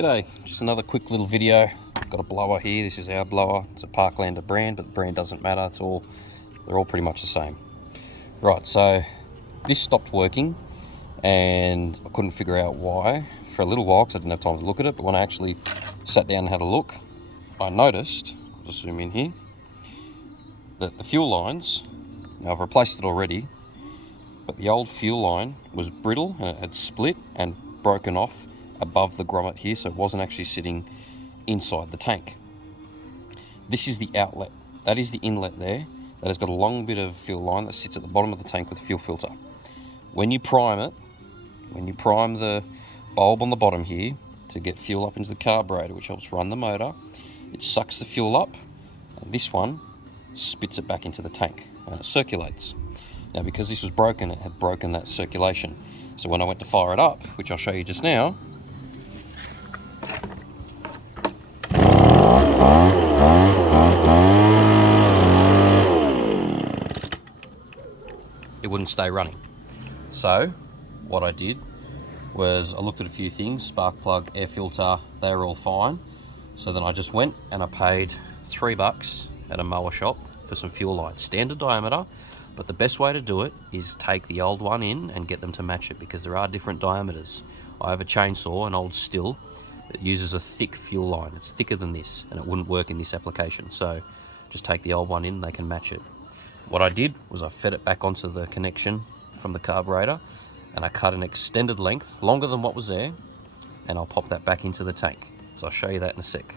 G'day, just another quick little video. Got a blower here. This is our blower. It's a Parklander brand, but the brand doesn't matter. They're all pretty much the same. Right, so this stopped working and I couldn't figure out why for a little while because I didn't have time to look at it. But when I actually sat down and had a look, I noticed, I'll just zoom in here, that the fuel lines, now I've replaced it already, but the old fuel line was brittle and it had split and broken off above the grommet here, so it wasn't actually sitting inside the tank. This is the outlet. That is the inlet there. That has got a long bit of fuel line that sits at the bottom of the tank with a fuel filter. When you prime it, when you prime the bulb on the bottom here to get fuel up into the carburetor, which helps run the motor, it sucks the fuel up, and this one spits it back into the tank and it circulates. Now, because this was broken, it had broken that circulation. So when I went to fire it up, which I'll show you just now, it wouldn't stay running. So what I did was I looked at a few things, spark plug, air filter, they were all fine. So then I just went and I paid $3 at a mower shop for some fuel lines, standard diameter, but the best way to do it is take the old one in and get them to match it, because there are different diameters. I have a chainsaw, an old Stihl, that uses a thick fuel line. It's thicker than this and it wouldn't work in this application. So just take the old one in and they can match it. What I did was I fed it back onto the connection from the carburetor and I cut an extended length, longer than what was there, and I'll pop that back into the tank. So I'll show you that in a sec.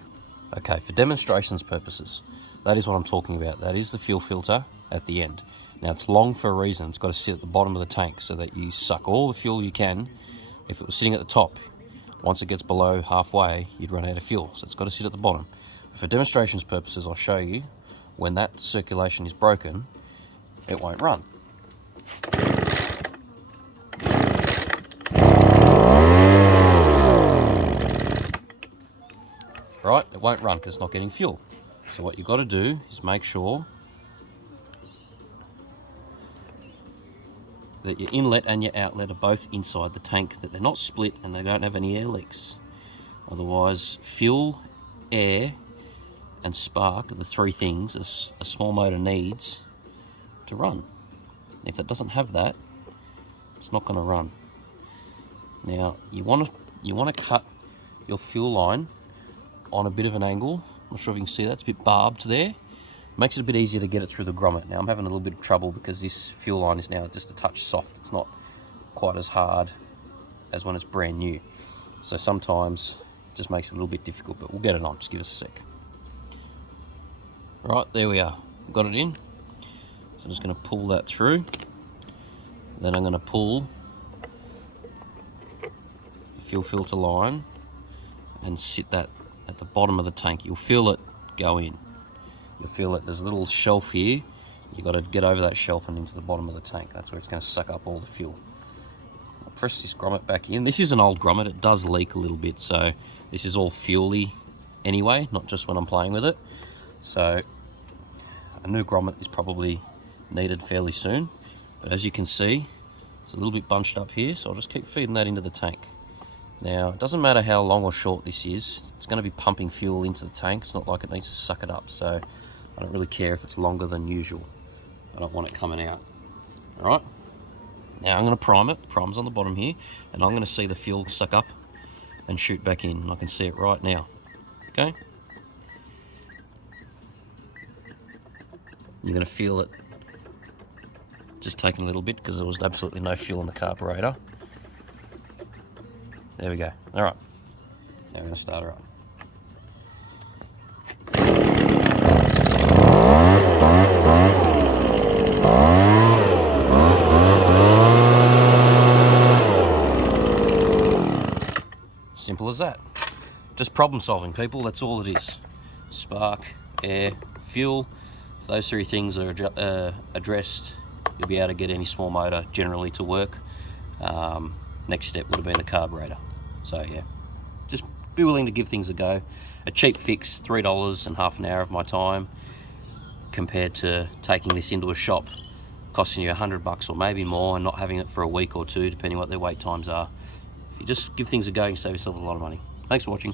Okay, for demonstrations purposes, that is what I'm talking about. That is the fuel filter at the end. Now it's long for a reason. It's got to sit at the bottom of the tank so that you suck all the fuel you can. If it was sitting at the top, once it gets below halfway, you'd run out of fuel. So it's got to sit at the bottom. For demonstrations purposes, I'll show you when that circulation is broken, it won't run. Right, it won't run because it's not getting fuel. So what you've got to do is make sure that your inlet and your outlet are both inside the tank, that they're not split and they don't have any air leaks. Otherwise, fuel, air and spark are the three things a small motor needs to run. If it doesn't have that, it's not going to run. Now you want to cut your fuel line on a bit of an angle. I'm not sure if you can see that, it's a bit barbed there. Makes it a bit easier to get it through the grommet. Now I'm having a little bit of trouble because this fuel line is now just a touch soft. It's not quite as hard as when it's brand new. So sometimes it just makes it a little bit difficult, but we'll get it on. Just give us a sec. Right, there we are. Got it in. So I'm just going to pull that through. Then I'm going to pull the fuel filter line and sit that at the bottom of the tank. You'll feel it go in. You'll feel it. There's a little shelf here. You've got to get over that shelf and into the bottom of the tank. That's where it's going to suck up all the fuel. I'll press this grommet back in. This is an old grommet. It does leak a little bit, so this is all fuel-y anyway, not just when I'm playing with it. So a new grommet is probably needed fairly soon. But as you can see, it's a little bit bunched up here, so I'll just keep feeding that into the tank. Now, it doesn't matter how long or short this is, it's going to be pumping fuel into the tank. It's not like it needs to suck it up, so I don't really care if it's longer than usual. I don't want it coming out. Alright, now I'm going to prime it. Prime's on the bottom here, and I'm going to see the fuel suck up and shoot back in. I can see it right now. Okay? You're going to feel it just taking a little bit because there was absolutely no fuel in the carburetor. There we go. All right. Now we're going to start her up. Simple as that. Just problem solving, people. That's all it is. Spark, air, fuel. If those three things are addressed, you'll be able to get any small motor generally to work. Next step would have been the carburetor. So yeah, just be willing to give things a go. A cheap fix, $3 and half an hour of my time, compared to taking this into a shop, costing you $100 or maybe more, and not having it for a week or two, depending what their wait times are. If you just give things a go, you can save yourself a lot of money. Thanks for watching.